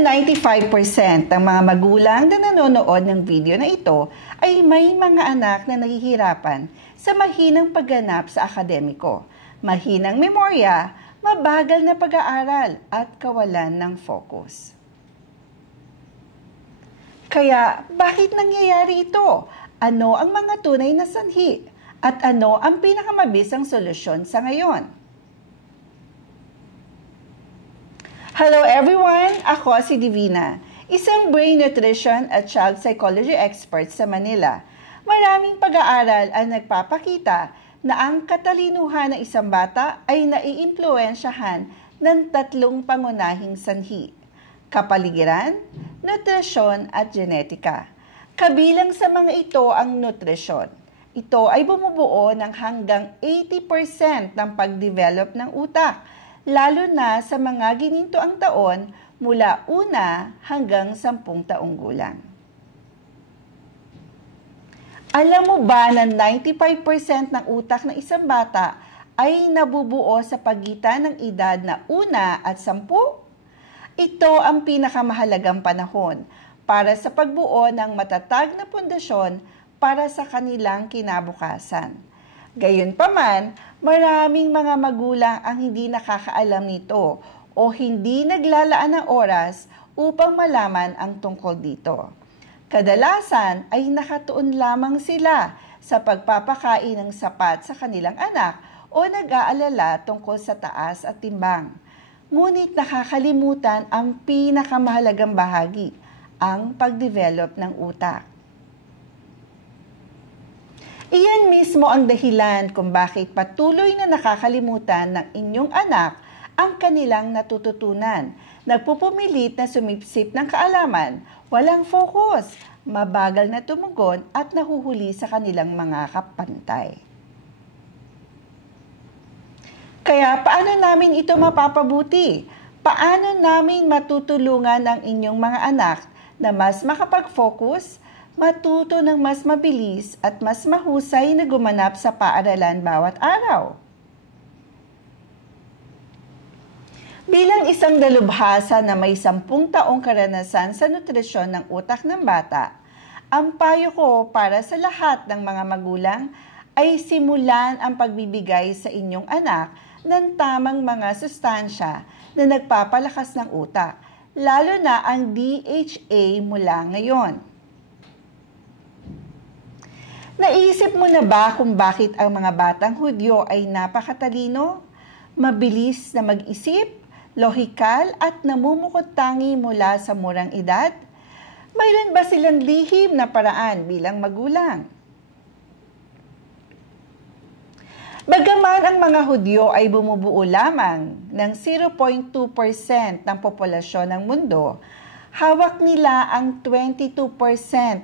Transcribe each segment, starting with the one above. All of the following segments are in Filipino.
sa 95% ng mga magulang na nanonood ng video na ito ay may mga anak na nahihirapan sa mahinang pagganap sa akademiko, mahinang memorya, mabagal na pag-aaral at kawalan ng focus. Kaya, bakit nangyayari ito? Ano ang mga tunay na sanhi? At ano ang pinakamabisang solusyon sa ngayon? Hello everyone! Ako si Divina, isang brain nutrition at child psychology expert sa Manila. Maraming pag-aaral ang nagpapakita na ang katalinuhan ng isang bata ay naiimpluwensyahan ng tatlong pangunahing sanhi: kapaligiran, nutrisyon at genetika. Kabilang sa mga ito ang nutrisyon. Ito ay bumubuo ng hanggang 80% ng pag-develop ng utak, lalo na sa mga ginintoang taon mula 1 hanggang 10 taong gulang. Alam mo ba na 95% ng utak ng isang bata ay nabubuo sa pagitan ng edad na 1 at 10? Ito ang pinakamahalagang panahon para sa pagbuo ng matatag na pundasyon para sa kanilang kinabukasan. Gayunpaman, maraming mga magulang ang hindi nakakaalam nito o hindi naglalaan ng oras upang malaman ang tungkol dito. Kadalasan ay nakatuon lamang sila sa pagpapakain ng sapat sa kanilang anak o nag-aalala tungkol sa taas at timbang. Ngunit nakakalimutan ang pinakamahalagang bahagi, ang pag-develop ng utak. Iyan mismo ang dahilan kung bakit patuloy na nakakalimutan ng inyong anak ang kanilang natututunan. Nagpupumilit na sumipsip ng kaalaman, walang focus, mabagal na tumugon at nahuhuli sa kanilang mga kapantay. Kaya paano namin ito mapapabuti? Paano namin matutulungan ang inyong mga anak na mas makapag-focus, matuto ng mas mabilis at mas mahusay na gumanap sa paaralan bawat araw? Bilang isang dalubhasa na may 10 taong karanasan sa nutrisyon ng utak ng bata, ang payo ko para sa lahat ng mga magulang ay simulan ang pagbibigay sa inyong anak ng tamang mga sustansya na nagpapalakas ng utak, lalo na ang DHA mula ngayon. Naisip mo na ba kung bakit ang mga batang Hudyo ay napakatalino, mabilis na mag-isip, lohikal at namumukod-tangi mula sa murang edad? Mayroon ba silang lihim na paraan bilang magulang? Bagaman ang mga Hudyo ay bumubuo lamang ng 0.2% ng populasyon ng mundo, hawak nila ang 22%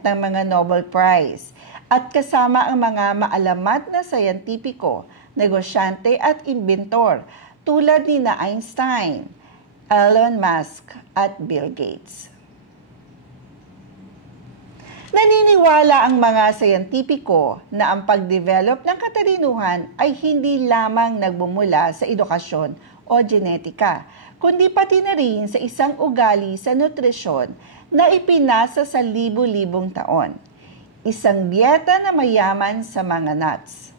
ng mga Nobel Prize at kasama ang mga maalamat na sayantipiko, negosyante at inventor tulad ni Einstein, Elon Musk at Bill Gates. Naniniwala ang mga sayantipiko na ang pag-develop ng katalinuhan ay hindi lamang nagbumula sa edukasyon o genetika, kundi pati na rin sa isang ugali sa nutrisyon na ipinasa sa libu-libong taon. Isang dieta na mayaman sa mga nuts.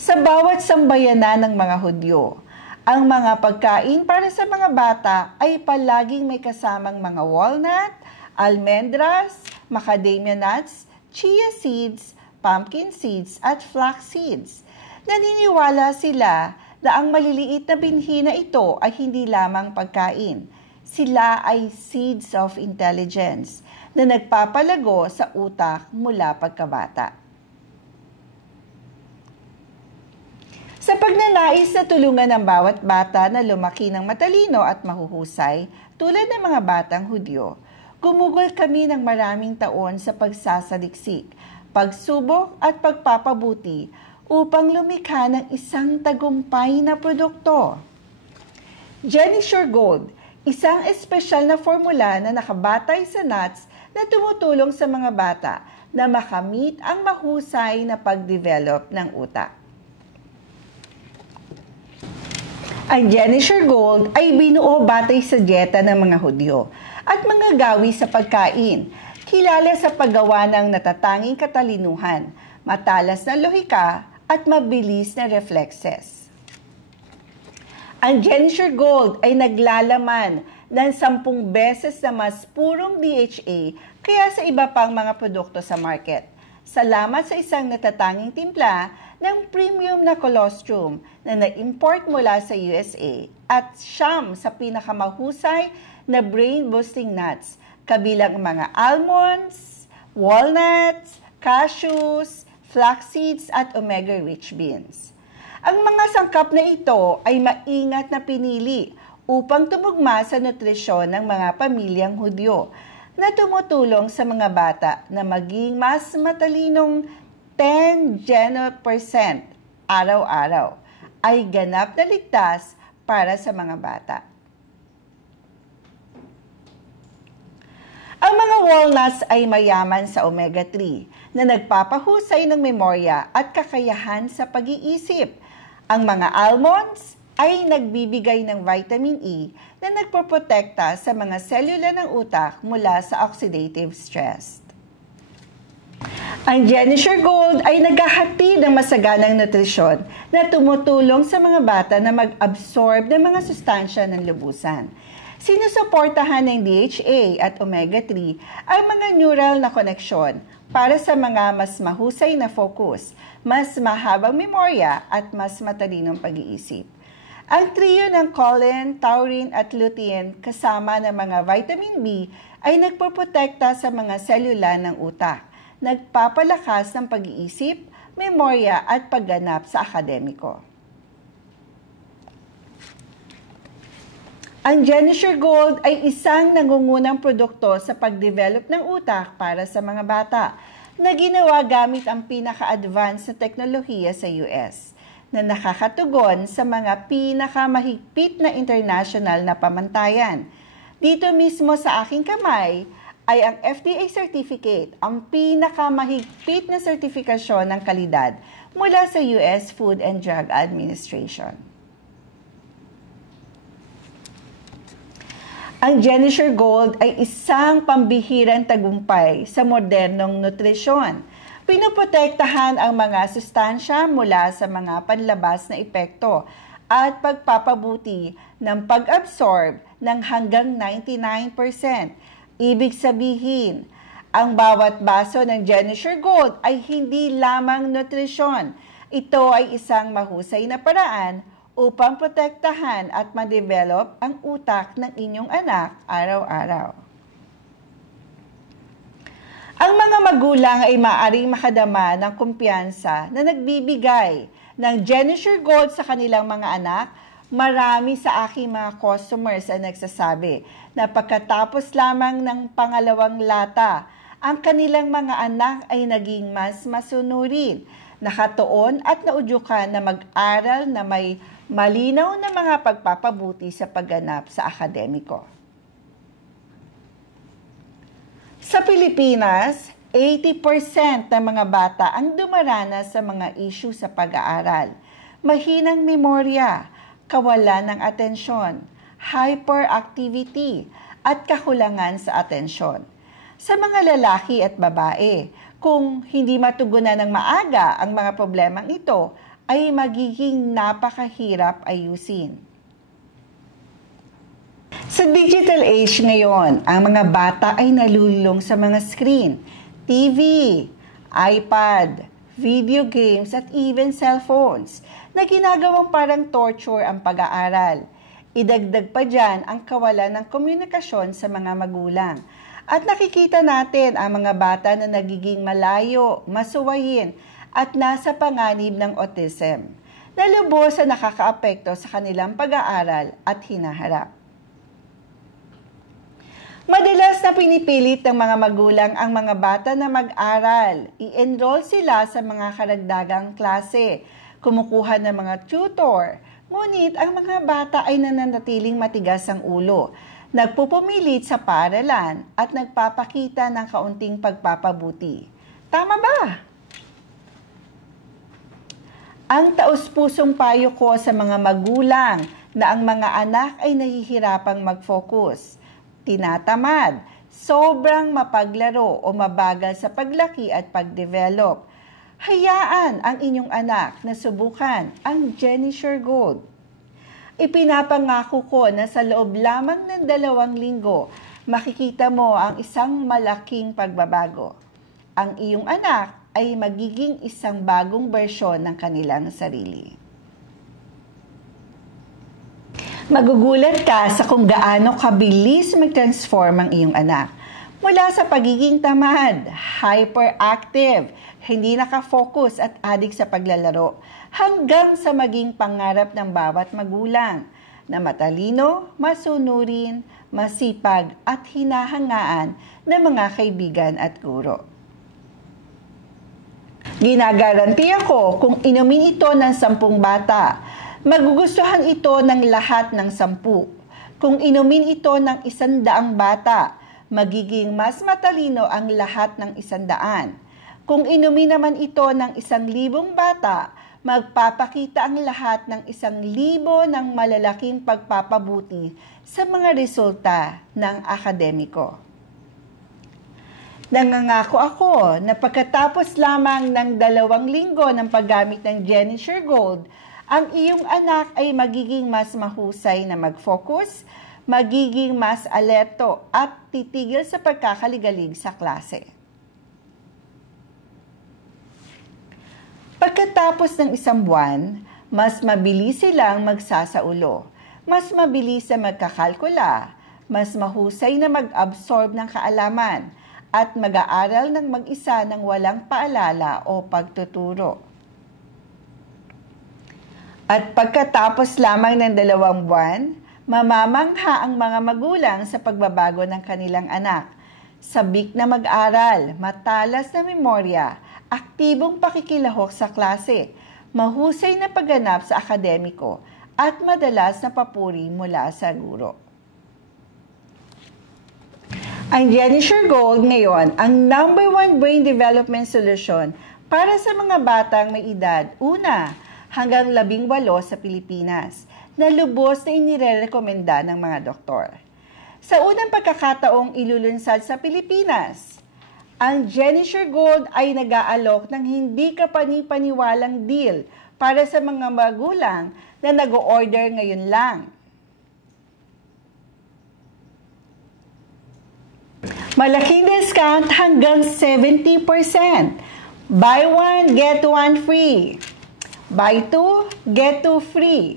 Sa bawat sambayanan ng mga Hudyo, ang mga pagkain para sa mga bata ay palaging may kasamang mga walnut, almendras, macadamia nuts, chia seeds, pumpkin seeds at flax seeds. Naniniwala sila na ang maliliit na binhi na ito ay hindi lamang pagkain. Sila ay seeds of intelligence na nagpapalago sa utak mula pagkabata. Sa pagnanais na tulungan ng bawat bata na lumaki ng matalino at mahuhusay tulad ng mga batang Hudyo, gumugol kami ng maraming taon sa pagsasaliksik, pagsubok at pagpapabuti upang lumikha ng isang tagumpay na produkto. GeneSure Gold, isang espesyal na formula na nakabatay sa nuts na tumutulong sa mga bata na makamit ang mahusay na pag-develop ng utak. Ang Genisher Gold ay binuo batay sa dieta ng mga Hudyo at mga gawi sa pagkain, kilala sa paggawa ng natatanging katalinuhan, matalas na lohika at mabilis na reflexes. Ang Genisher Gold ay naglalaman ng 10 beses na mas purong DHA kaya sa iba pang mga produkto sa market. Salamat sa isang natatanging timpla ng premium na colostrum na na-import mula sa USA at siyam sa pinakamahusay na brain-boosting nuts, kabilang mga almonds, walnuts, cashews, flax seeds at omega-rich beans. Ang mga sangkap na ito ay maingat na pinili upang tumugma sa nutrisyon ng mga pamilyang Hudyo na tumutulong sa mga bata na maging mas matalinong 10% araw-araw ay ganap na ligtas para sa mga bata. Ang mga walnuts ay mayaman sa omega-3 na nagpapahusay ng memorya at kakayahan sa pag-iisip. Ang mga almonds ay nagbibigay ng vitamin E na nagpoprotekta sa mga selula ng utak mula sa oxidative stress. Ang Genisher Gold ay naghahatid ng masaganang nutrisyon na tumutulong sa mga bata na mag-absorb ng mga sustansya ng lubusan. Sinusuportahan ng DHA at omega-3 ang mga neural na koneksyon para sa mga mas mahusay na focus, mas mahabang memorya at mas matalinong pag-iisip. Ang trio ng choline, taurine at lutein kasama ng mga vitamin B ay nagpoprotekta sa mga selula ng utak, nagpapalakas ng pag-iisip, memorya at pagganap sa akademiko. Ang Genisher Gold ay isang nangungunang produkto sa pag-develop ng utak para sa mga bata na ginawa gamit ang pinaka-advanced na teknolohiya sa US na nakakatugon sa mga pinakamahigpit na international na pamantayan. Dito mismo sa aking kamay ay ang FDA certificate, ang pinakamahigpit na sertifikasyon ng kalidad mula sa US Food and Drug Administration. Ang Genisher Gold ay isang pambihirang tagumpay sa modernong nutrisyon. Pinoprotektahan ang mga sustansya mula sa mga panlabas na epekto at pagpapabuti ng pag-absorb ng hanggang 99%. Ibig sabihin, ang bawat baso ng Genisher Gold ay hindi lamang nutrisyon. Ito ay isang mahusay na paraan upang protektahan at ma-develop ang utak ng inyong anak araw-araw. Ang mga magulang ay maaaring makadama ng kumpiyansa na nagbibigay ng Genisher Gold sa kanilang mga anak. Marami sa aking mga customers ang nagsasabi na pagkatapos lamang ng pangalawang lata, ang kanilang mga anak ay naging mas masunurin, nakatuon at naudyukan na mag-aral na may malinaw na mga pagpapabuti sa pagganap sa akademiko. Sa Pilipinas, 80% ng mga bata ang dumaranas sa mga issue sa pag-aaral. Mahinang memorya, kawalan ng atensyon, hyperactivity, at kakulangan sa atensyon. Sa mga lalaki at babae, kung hindi matugunan ng maaga ang mga problemang ito, ay magiging napakahirap ayusin. Sa digital age ngayon, ang mga bata ay nalulung sa mga screen, TV, iPad, video games at even cellphones na ginagawang parang torture ang pag-aaral. Idagdag pa dyan ang kawalan ng komunikasyon sa mga magulang. At nakikita natin ang mga bata na nagiging malayo, masuwayin at nasa panganib ng autism na lubos na nakakaapekto sa kanilang pag-aaral at hinaharap. Madalas na pinipilit ng mga magulang ang mga bata na mag-aral. I-enroll sila sa mga karagdagang klase, kumukuha ng mga tutor. Ngunit ang mga bata ay nananatiling matigas ang ulo, nagpupumilit sa paaralan at nagpapakita ng kaunting pagpapabuti. Tama ba? Ang taus-pusong payo ko sa mga magulang na ang mga anak ay nahihirapang mag-focus, tinatamad, sobrang mapaglaro o mabagal sa paglaki at pagdevelop. Hayaan ang inyong anak na subukan ang GeneSure Gold. Ipinapangako ko na sa loob lamang ng 2 linggo, makikita mo ang isang malaking pagbabago. Ang iyong anak ay magiging isang bagong bersyon ng kanilang sarili. Magugulat ka sa kung gaano kabilis mag-transform ang iyong anak. Mula sa pagiging tamad, hyperactive, hindi nakafocus at adik sa paglalaro, hanggang sa maging pangarap ng bawat magulang na matalino, masunurin, masipag at hinahangaan ng mga kaibigan at guro. Ginagaranti ako kung inumin ito ng 10 bata, magugustuhan ito ng lahat ng 10. Kung inumin ito ng 100 bata, magiging mas matalino ang lahat ng 100. Kung inumin naman ito ng 1,000 bata, magpapakita ang lahat ng 1,000 ng malalaking pagpapabuti sa mga resulta ng akademiko. Nangangako ako na pagkatapos lamang ng 2 linggo ng paggamit ng GeneSure Gold, ang iyong anak ay magiging mas mahusay na mag-focus, magiging mas alerto at titigil sa pagkakaligalig sa klase. Pagkatapos ng 1 buwan, mas mabilis silang magsasaulo, mas mabilis na magkakalkula, mas mahusay na mag-absorb ng kaalaman, at mag-aaral ng mag-isa ng walang paalala o pagtuturo. At pagkatapos lamang ng 2 buwan, mamamangha ang mga magulang sa pagbabago ng kanilang anak. Sabik na mag-aral, matalas na memorya, aktibong pakikilahok sa klase, mahusay na pagganap sa akademiko, at madalas na papuri mula sa guro. Ang GeneSure Gold ngayon ang #1 brain development solution para sa mga batang may edad 1 hanggang 18 sa Pilipinas na lubos na inirerekomenda ng mga doktor. Sa unang pagkakataong ilulunsad sa Pilipinas, ang GeneSure Gold ay nag-aalok ng hindi kapani-paniwalang deal para sa mga magulang na nag-o-order ngayon lang. Malaking discount hanggang 70%. Buy 1, get 1 free. Buy 2, get 2 free.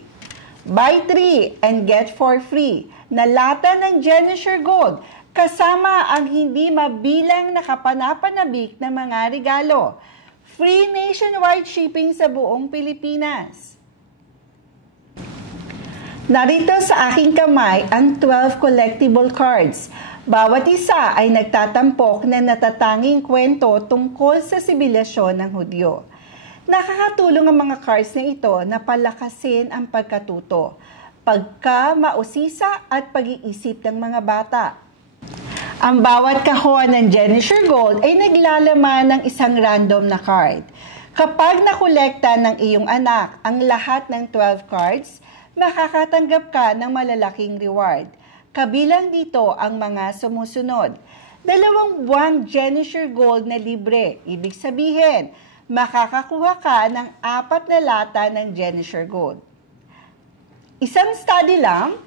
Buy 3 and get 4 free na lata ng GeneSure Gold kasama ang hindi mabilang na kapanapanabik na mga regalo. Free nationwide shipping sa buong Pilipinas. Narito sa aking kamay ang 12 collectible cards. Bawat isa ay nagtatampok na natatanging kwento tungkol sa sibilasyon ng Hudyo. Nakakatulong ang mga cards na ito na palakasin ang pagkatuto, pagkamausisa at pag-iisip ng mga bata. Ang bawat kahon ng GeneSure Gold ay naglalaman ng isang random na card. Kapag nakolekta ng iyong anak ang lahat ng 12 cards, makakatanggap ka ng malalaking reward. Kabilang dito ang mga sumusunod. 2 buwang GeneSure Gold na libre. Ibig sabihin, makakakuha ka ng 4 na lata ng GeneSure Gold. Isang study lamp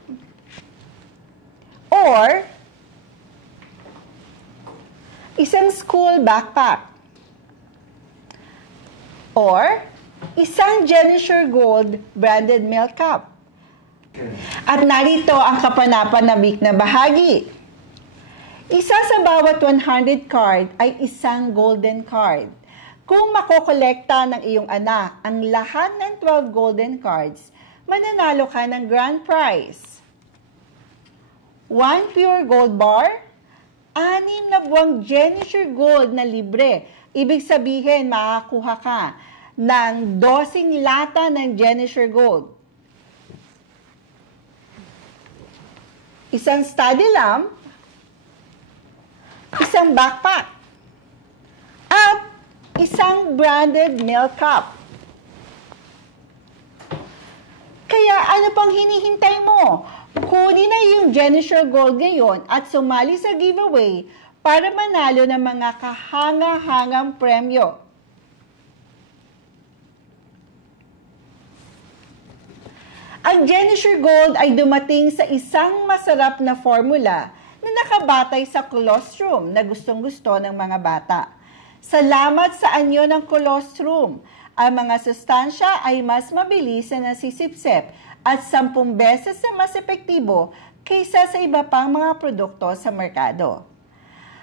or isang school backpack or isang GeneSure Gold branded milk cup. At narito ang kapanapanabik na bahagi. Isa sa bawat 100 card ay isang golden card. Kung makokolekta ng iyong anak ang lahat ng 12 golden cards, mananalo ka ng grand prize. 1 pure gold bar, 6 na buwang GeneSure Gold na libre. Ibig sabihin, makakuha ka ng 12 lata ng GeneSure Gold. Isang study lamp, isang backpack, at isang branded milk cup. Kaya Ano pang hinihintay mo? Kunin na yung Genisure Gold ngayon at sumali sa giveaway para manalo ng mga kahanga-hangang premyo. Ang Genisure Gold ay dumating sa isang masarap na formula na nakabatay sa colostrum na gustong-gusto ng mga bata. Salamat sa anyo ng colostrum. Ang mga sustansya ay mas mabilis na nasisipsip at 10 beses na mas epektibo kaysa sa iba pang mga produkto sa merkado.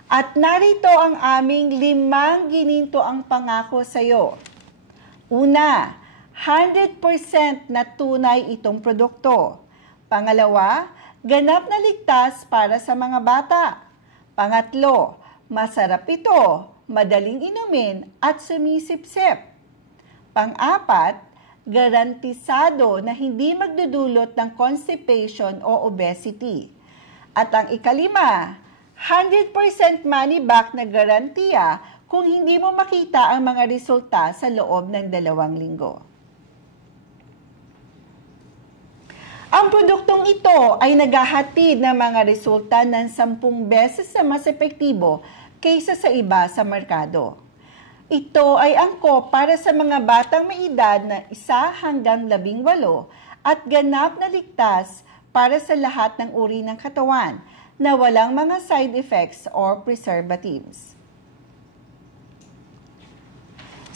At narito ang aming 5 ginintoang pangako sa iyo. Una, 100% na tunay itong produkto. Pangalawa, ganap na ligtas para sa mga bata. Pangatlo, masarap ito, madaling inumin at sumisipsip. Pang-apat, garantisado na hindi magdudulot ng constipation o obesity. At ang ikalima, 100% money back na garantiya kung hindi mo makita ang mga resulta sa loob ng 2 linggo. Ang produktong ito ay naghahatid ng mga resulta ng 10 beses na mas epektibo kaysa sa iba sa merkado. Ito ay angkop para sa mga batang may edad na 1 hanggang 18 at ganap na ligtas para sa lahat ng uri ng katawan na walang mga side effects or preservatives.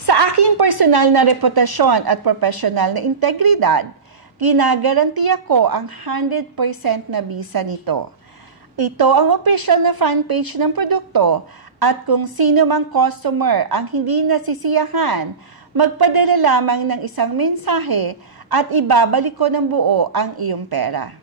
Sa aking personal na reputasyon at profesional na integridad, ginagarantiya ko ang 100% na bisa nito. Ito ang official na fanpage ng produkto at kung sino mang customer ang hindi nasisiyahan, magpadala lamang ng isang mensahe at ibabalik ko ng buo ang iyong pera.